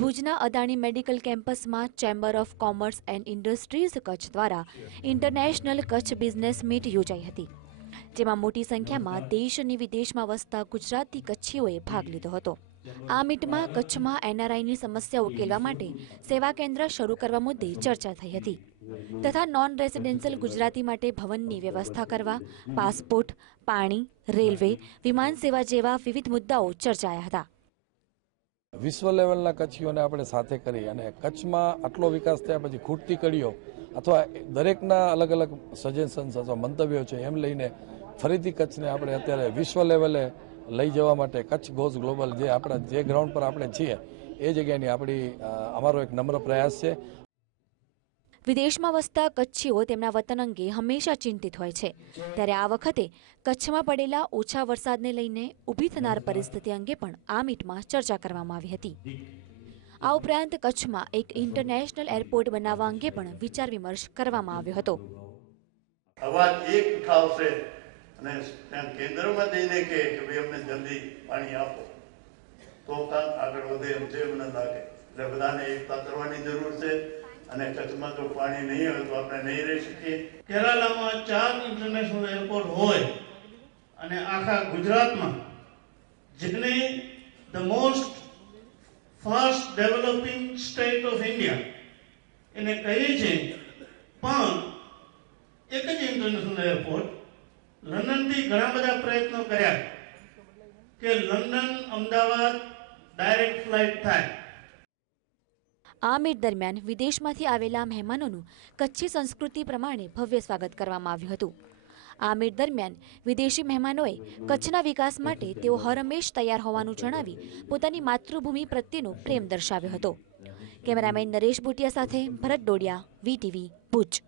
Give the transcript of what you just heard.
ભુજના અદાણી મેડિકલ કેમ્પસમાં chamber of commerce and industries Kutch દ્વારા ઇન્ટરનેશનલ કચ્છ બિઝનેસ મીટ યોજાઈ હતી, જેમાં મોટી સંખ્યામાં દેશ અને વિદેશમાં વસતા ગુજરાતી કચ્છીઓએ ભાગ લીધો હતો. આ મીટમાં કચ્છમાં એનઆરઆઈની સમસ્યા ઉકેલવા માટે સેવા કેન્દ્ર શરૂ કરવા મુદ્દે ચર્ચા થઈ હતી તથા નોન રેસિડેન્શિયલ ગુજરાતી માટે ભવનની વ્યવસ્થા કરવા, પાસપોર્ટ, પાણી, રેલવે, વિમાન સેવા જેવા વિવિધ મુદ્દાઓ ચર્ચાયા હતા. વિશ્વ લેવલના કચ્છીઓને આપણે સાથે કરી અને કચ્છમાં આટલો વિકાસ થયા પછી ખૂટતી કડીઓ અથવા દરેકના અલગ અલગ સજેશન્સ અથવા મંતવ્યો છે એમ લઈને ફરીથી કચ્છને આપણે અત્યારે વિશ્વ લેવલે લઈ જવા માટે કચ્છ ગોઝ ગ્લોબલ જે આપણા જે ગ્રાઉન્ડ પર આપણે છીએ, એ જગ્યાની આપણી અમારો એક નમ્ર પ્રયાસ છે. વિદેશમાં વસતા કચ્છીઓ તેમના વતન અંગે હંમેશા ચિંતિત હોય છે. ત્યારે આ વખતે કચ્છમાં પડેલા ઓછા વરસાદને લઈને ઊભી થનાર પરિસ્થિતિ અંગે પણ આ મીટમાં ચર્ચા કરવામાં આવી હતી. આ ઉપરાંત કચ્છમાં એક ઇન્ટરનેશનલ એરપોર્ટ બનાવવા અંગે પણ વિચાર વિમર્શ કરવામાં આવ્યો હતો. અવાજ એક ઉઠાવશે અને કેન્દ્રમાં જઈને કે ભાઈ, અમને જલ્દી પાણી આપો. તો કામ આગળ વધે એમ છે મને લાગે. એટલે બધાને એકતા કરવાની જરૂર છે. અને કચ્છમાં જો પાણી નહીં હોય તો આપણે નહીં રહી શકીએ. કેરાલામાં ચાર ઇન્ટરનેશનલ એરપોર્ટ હોય અને આખા ગુજરાતમાં, જેને the most fast developing state of India એને કહીએ છે. પણ એક જ ઇન્ટરનેશનલ એરપોર્ટ લંડનથી ઘણા બધા પ્રયત્નો કર્યા કે લંડન અમદાવાદ ડાયરેક્ટ ફ્લાઇટ થાય. આ મેટ દરમિયાન વિદેશમાંથી આવેલા મહેમાનોનું કચ્છી સંસ્કૃતિ પ્રમાણે ભવ્ય સ્વાગત કરવામાં આવ્યું હતું. આ મેટ દરમિયાન વિદેશી મહેમાનોએ કચ્છના વિકાસ માટે તેઓ હરમેશ તૈયાર હોવાનું જણાવી પોતાની માતૃભૂમિ પ્રત્યેનો પ્રેમ દર્શાવ્યો હતો. કેમેરામેન નરેશ બુટિયા સાથે ભરત ડોડિયા વીટીવી ભુજ.